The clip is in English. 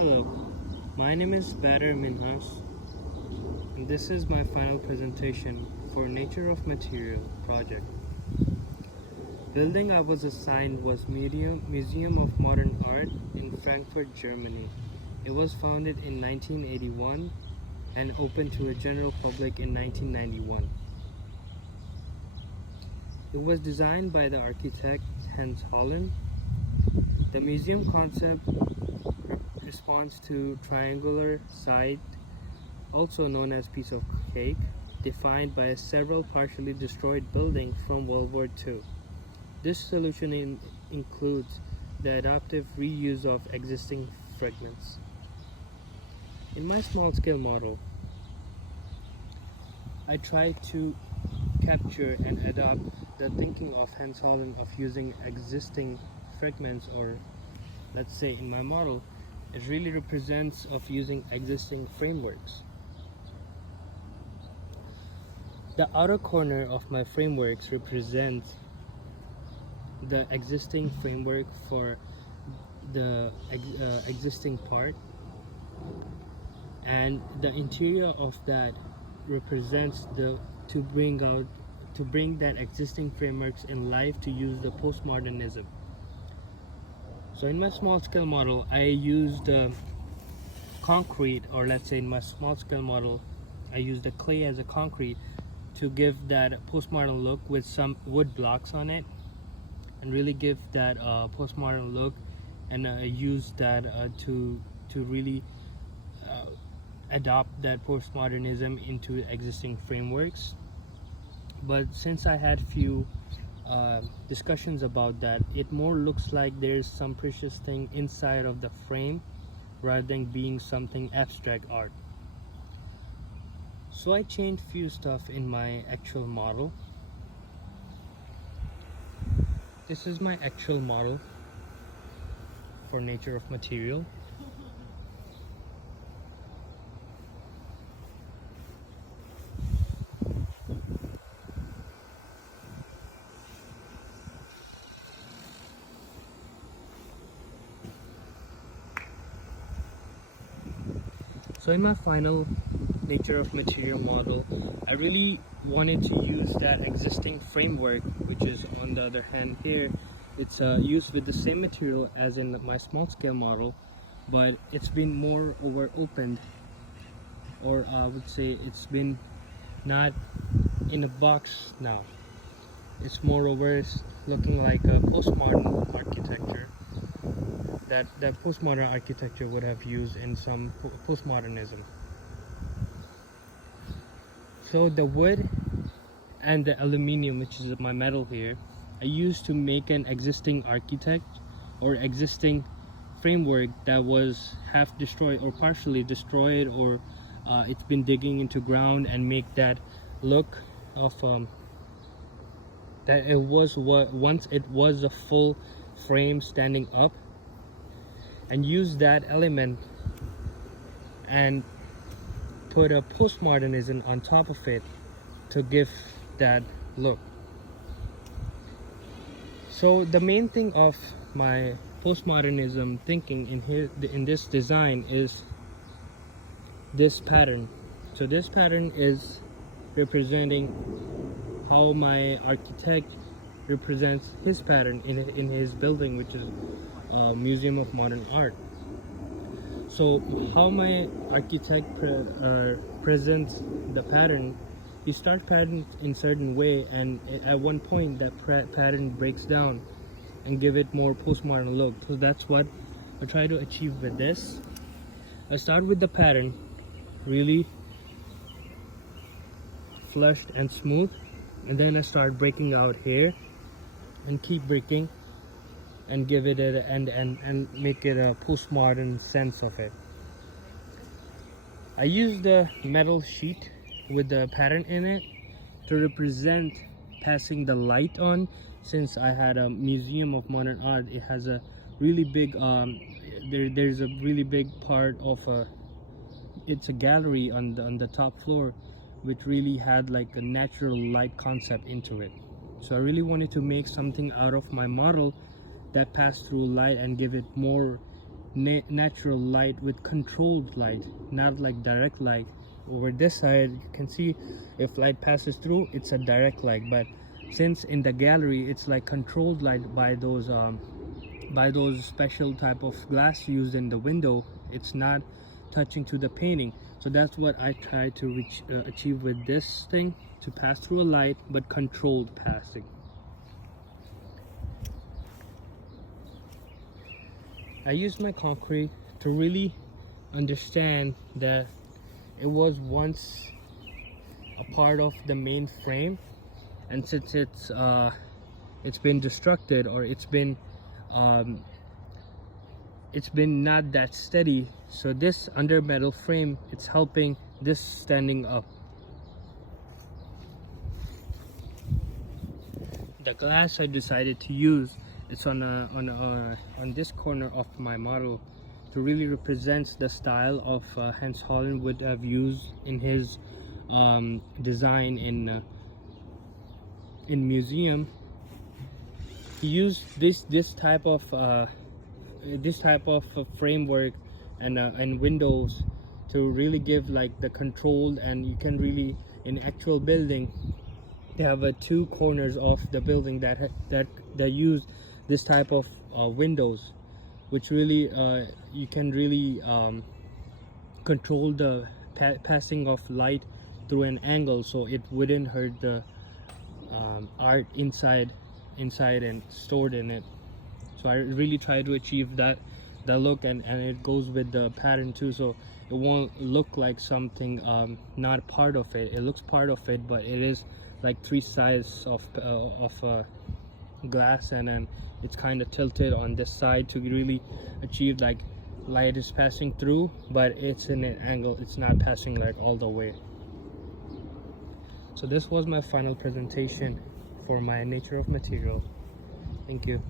Hello, my name is Badr Minhas, and this is my final presentation for Nature of Material project. Building I was assigned was Museum of Modern Art in Frankfurt, Germany. It was founded in 1981 and opened to a general public in 1991. It was designed by the architect Hans Holland. The museum concept responds to triangular site, also known as piece of cake, defined by several partially destroyed buildings from World War II. This solution includes the adaptive reuse of existing fragments. In my small-scale model, I tried to capture and adapt the thinking of Hans Holland of using existing fragments, or let's say in my model, it really represents of using existing frameworks. The outer corner of my frameworks represents the existing framework for the existing part, and the interior of that represents to bring that existing frameworks in life to use the postmodernism. So in my small scale model, I used concrete, or let's say in my small scale model, I used the clay as a concrete to give that postmodern look with some wood blocks on it, and really give that postmodern look, and use that to really adopt that postmodernism into existing frameworks. But since I had few discussions about that, it more looks like there's some precious thing inside of the frame rather than being something abstract art. So I changed few stuff in my actual model. This is my actual model for Nature of Material. So in my final Nature of Material model, I really wanted to use that existing framework, which is on the other hand here. It's used with the same material as in my small scale model, but it's been more over opened, or I would say it's been not in a box now. It's moreover looking like a postmodern architecture that postmodern architecture would have used in some postmodernism. So the wood and the aluminium, which is my metal here, I used to make an existing architect or existing framework that was half destroyed or partially destroyed, or it's been digging into ground, and make that look of that it was what once it was a full frame standing up, and use that element and put a postmodernism on top of it to give that look. So the main thing of my postmodernism thinking in this design is this pattern. So this pattern is representing how my architect represents his pattern in his building, which is Museum of Modern Art. So how my architect presents the pattern, he starts pattern in certain way, and at one point that pattern breaks down and give it more postmodern look. So that's what I try to achieve with this. I start with the pattern really flushed and smooth, and then I start breaking out here and keep breaking and give it and make it a postmodern sense of it. I use the metal sheet with the pattern in it to represent passing the light on. Since I had a Museum of Modern Art, it has a really big there's a really big part of it's a gallery on the top floor, which really had like a natural light concept into it. So I really wanted to make something out of my model that pass through light and give it more natural light with controlled light, not like direct light. Over this side you can see if light passes through, it's a direct light, but since in the gallery it's like controlled light by those special type of glass used in the window, it's not touching to the painting. So that's what I try to achieve with this thing, to pass through a light but controlled passing. I used my concrete to really understand that it was once a part of the main frame, and since it's been destructed, or it's been not that steady, so this under metal frame, it's helping this standing up. The glass I decided to use, it's on this corner of my model, to really represents the style of Hans Holland would have used in his design in museum. He used this type of framework and windows to really give like the controlled, and you can really, in actual building, they have two corners of the building that use this type of windows, which really you can really control the passing of light through an angle, so it wouldn't hurt the art inside and stored in it. So I really try to achieve that look, and it goes with the pattern too, so it won't look like something not part of it. It looks part of it, but it is like three sides of glass, and then it's kind of tilted on this side to really achieve like light is passing through, but it's in an angle, it's not passing like all the way. So this was my final presentation for my nature of materials. Thank you.